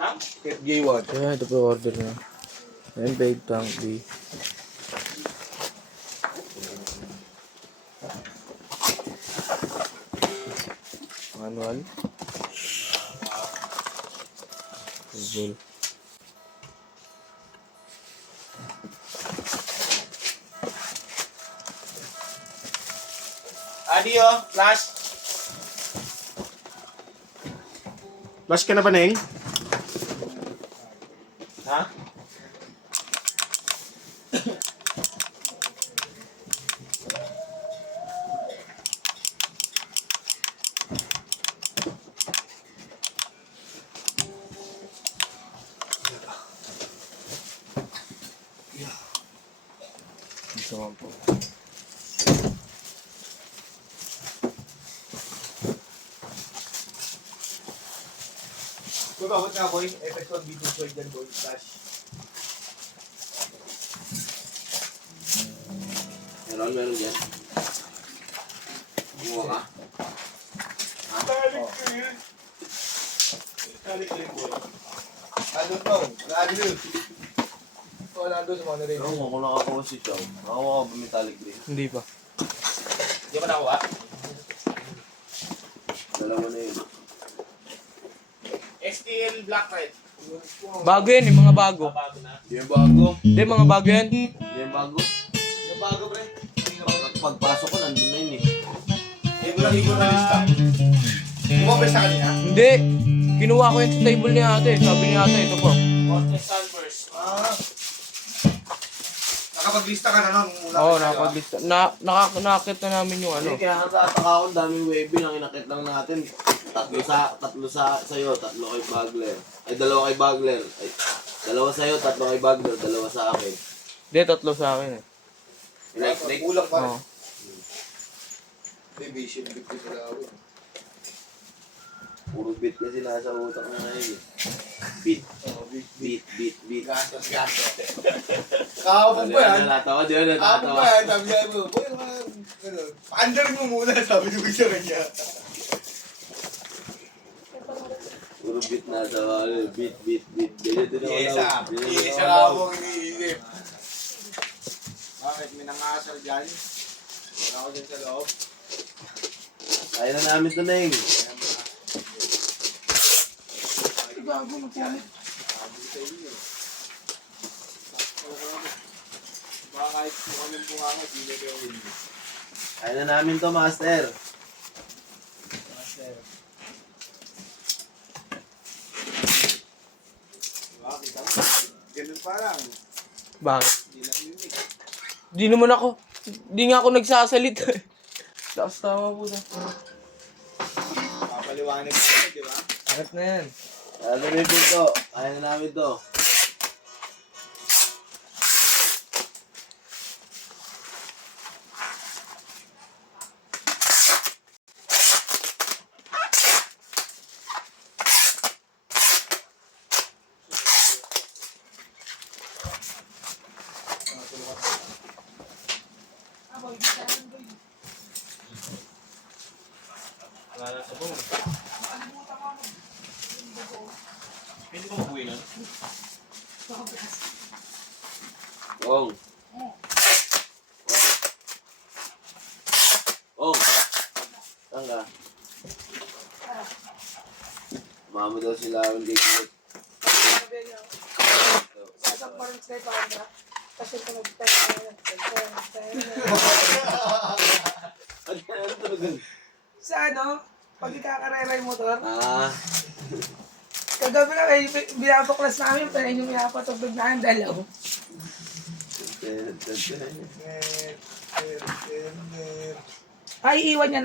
FJ1. Kaya ito po order na. Ayun, baked tank B. Manual. Google. Adio, flash. Flash ka na ba, Neng? Ha? Ito nga po. Kung bakit nga, boy, FX1 B2 dyan, boy, flash. Meron dyan. Kumuha ka? Talik ko yun. Talik ko yun, boy. Ano to? Ano yun? O, nandun sa mga Pero kung nakakuha si Chow, nakakuha ka ba metallic green? Hindi pa. Di ba nakuha? Dalawa na yun. STL Black Red. Bago yan, yung mga bago. Bago na. Yung bago. Hindi, mga bago yan. Yung bago. Yung bago, pre. Pagpasok ko, nandun na yun eh. Eh, walang higo na lista. Kumuha ba sa kanina? Hindi. Kinuha ko yun sa table ni ate. Sabi ni ate, ito po. Mortis Sunburst. Nakapaglista ka na nun? Oo, nakapaglista. Nakakita namin yung ano. Hindi, kaya natataka ako, ang daming wavy na kinakit lang natin. Tatlo sa'yo, tatlo kay Bagler. Ay, dalawa kay Bagler. Ay, dalawa sa'yo, tatlo kay Bagler, dalawa sa akin. Hindi, tatlo sa akin eh. Like, Kulang pa. Oo. May vision big ko sa lawin. puro beat kasi nasa utak na ngayon eh. Beat. Beat. Gastos. Kahapon ba yan? Natatawa, di ba? Kahapon Natatawa. ba yan? Sabi niya mo, boy, paandar mo muna, sabi ko sa kanya. Puro beat nasa wala. Beat. Ganyan din ako Isa. daw. Isa nga akong iniisip. Bakit? May nangasal dyan? Wala ako dyan sa loob. Kaya na namin ito na yung. Ay, gago, magkano? Sabi sa inyo. Baka kahit kung anong bunganga, di na kayo win. Kaya na namin to, Master. Master. Diba, kita mo? Ganun pa lang. Bakit? Hindi lang unique. Di naman ako. Di nga ako nagsasalita eh. Tapos tama po na. Papaliwanag natin, di ba? Bakit na yan? Kaya na namin to. Kaya na namin to. Wala na sa buong. Pwede ko mabuhay nun? Ong. Saan ka? Mama daw sila ang gigit. Sasang parang sa'yo pa na. Kasi ito nag-tayo. Ano talagang? Sa ano? Pag ikakareray motor, kagabi na may binapaklas namin, pero yung pinapatugtog namin dalaw. Ay, iwan niya na.